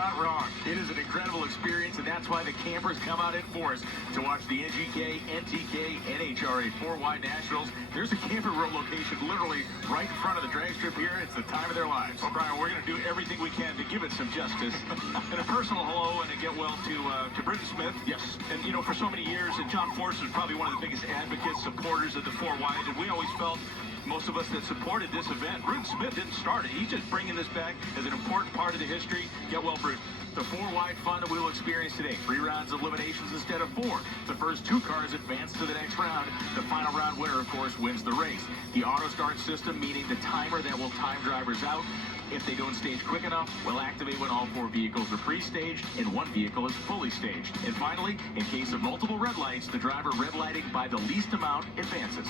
not wrong. It is an incredible experience, and that's why the campers come out in force to watch the NGK, NTK, NHRA 4Y Nationals. There's a Camper World location literally right in front of the drag strip here. It's the time of their lives. Well, Brian, we're going to do everything we can to give it some justice. And a personal hello and a get well to Britton Smith. Yes. And, you know, for so many years, and John Force was probably one of the biggest advocates, supporters of the 4Y, and we always felt, most of us that supported this event, Britton Smith didn't start it. He's just bringing this back as an important part of the history. Get well, Britton. The 4-wide fun that we will experience today. 3 rounds of eliminations instead of 4. The first 2 cars advance to the next round. The final round winner, of course, wins the race. The auto start system, meaning the timer that will time drivers out. If they don't stage quick enough, will activate when all 4 vehicles are pre-staged and 1 vehicle is fully staged. And finally, in case of multiple red lights, the driver red lighting by the least amount advances.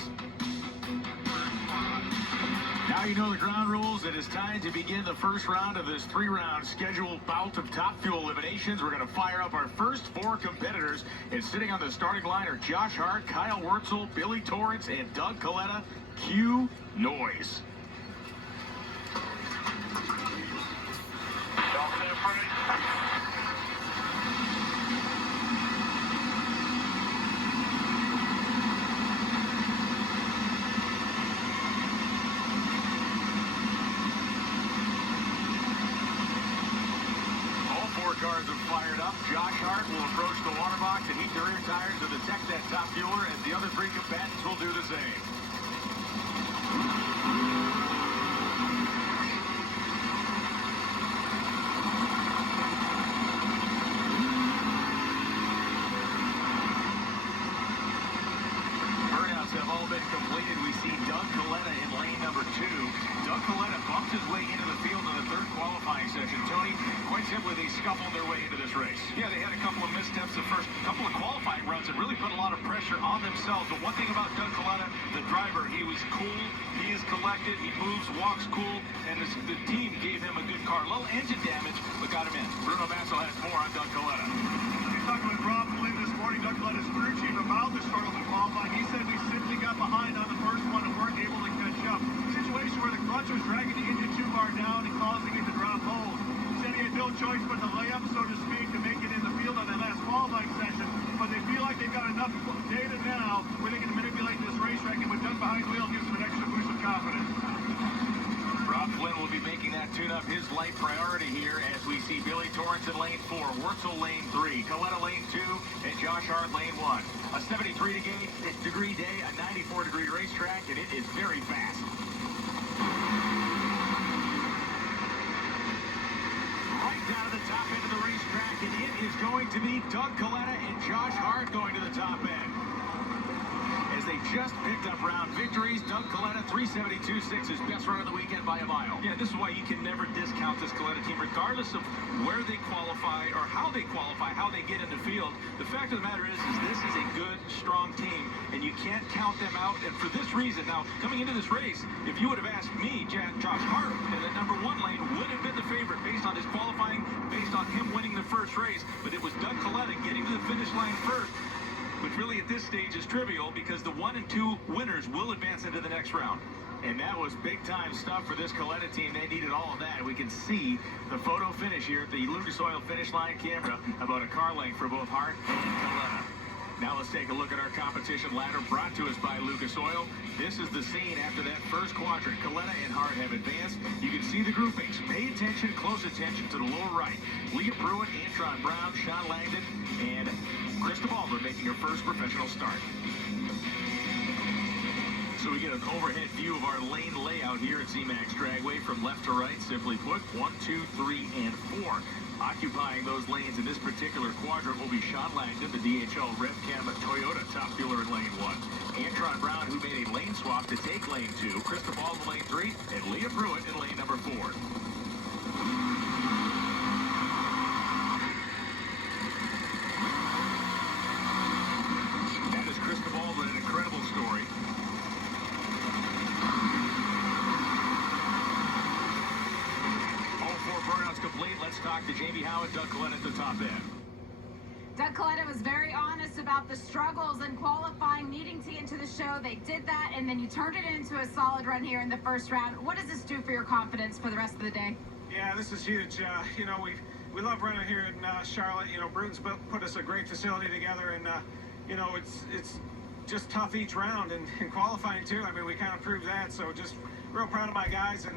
Now you know the ground rules. It is time to begin the first round of this 3-round scheduled bout of Top Fuel eliminations. We're going to fire up our first 4 competitors. And sitting on the starting line are Josh Hart, Kyle Wurtzel, Billy Torrance, and Doug Coletta. Cue noise. Cars have fired up. Josh Hart will approach the water box and heat the rear tires to detect that top fueler, and the other 3 combatants will do the same. Burnouts have all been completed. We see Doug Coletta in lane number 2. Doug Coletta bumped his way into the field in the 3rd qualifying session. Tony, quite simply, they scuffled their way into this race. Yeah, they had a couple of missteps the first couple of qualifying runs and really put a lot of pressure on themselves. But one thing about Doug Coletta, the driver, he was cool, he is collected, he moves, walks cool, and the team gave him a good car. A little engine damage, but got him in. Bruno Massel has more on Doug Coletta. You're talking with Rob Flynn this morning. Doug Coletta's crew chief about the struggles in qualifying. He said we simply got behind on the first one and weren't able to catch up. Situation where the clutch was dragging the engine too far down and causing it to drop holes. Said he had no choice but to lay up, so to speak, to make it in the field on that last qualifying session. But they feel like they've got enough data now where they can manipulate this racetrack, and with Doug behind the wheel gives them an extra boost of confidence. Rob Flynn will be making that tune-up his light priority here as we see Billy Torrance in lane 4, Wurtzel lane 3, Coletta lane 2, and Josh Hart lane 1. A 73-degree day, a 94-degree racetrack, and it is very fast. Right down to the top end of the racetrack, and it is going to be Doug Coletta and Josh Hart going to the top end. As they just picked up round victories, Doug Coletta, 372.6, his best run of the weekend by a mile. Yeah, this is why you can never discount this Coletta team, regardless of where they qualify or how they qualify, how they get in the field. The fact of the matter is this is a good, strong team, and you can't count them out. And for this reason, now, coming into this race, if you would have asked me, Josh Hart in the number 1 lane would have been the favorite based on his qualifying, based on him winning the first race. But it was Doug Coletta getting to the finish line first, which really at this stage is trivial because the 1 and 2 winners will advance into the next round. And that was big-time stuff for this Coletta team. They needed all of that. We can see the photo finish here at the Lucas Oil finish line camera, about a car length for both Hart and Coletta. Now let's take a look at our competition ladder brought to us by Lucas Oil. This is the scene after that first quadrant. Coletta and Hart have advanced. You can see the groupings. Pay attention, close attention to the lower right. Leah Pruitt, Antron Brown, Sean Langdon, and Krista Baldwin making her first professional start. So we get an overhead view of our lane layout here at ZMAX Dragway from left to right. Simply put, 1, 2, 3, and 4. Occupying those lanes in this particular quadrant will be Sean Langdon, the DHL Rev Chem Toyota top fueler in lane 1. Antron Brown, who made a lane swap to take lane 2. Krista Baldwin lane 3, and Leah Pruitt in lane number 4. That is Krista Baldwin, an incredible story. Complete. Let's talk to Jamie Howard, Doug Coletta at the top end. Doug Coletta was very honest about the struggles in qualifying, needing to get into the show. They did that, and then you turned it into a solid run here in the first round. What does this do for your confidence for the rest of the day? Yeah, this is huge. You know, we love running here in Charlotte. You know, Bruton's put us a great facility together, and you know, it's just tough each round, and in qualifying too. I mean, we kind of proved that. So just real proud of my guys. And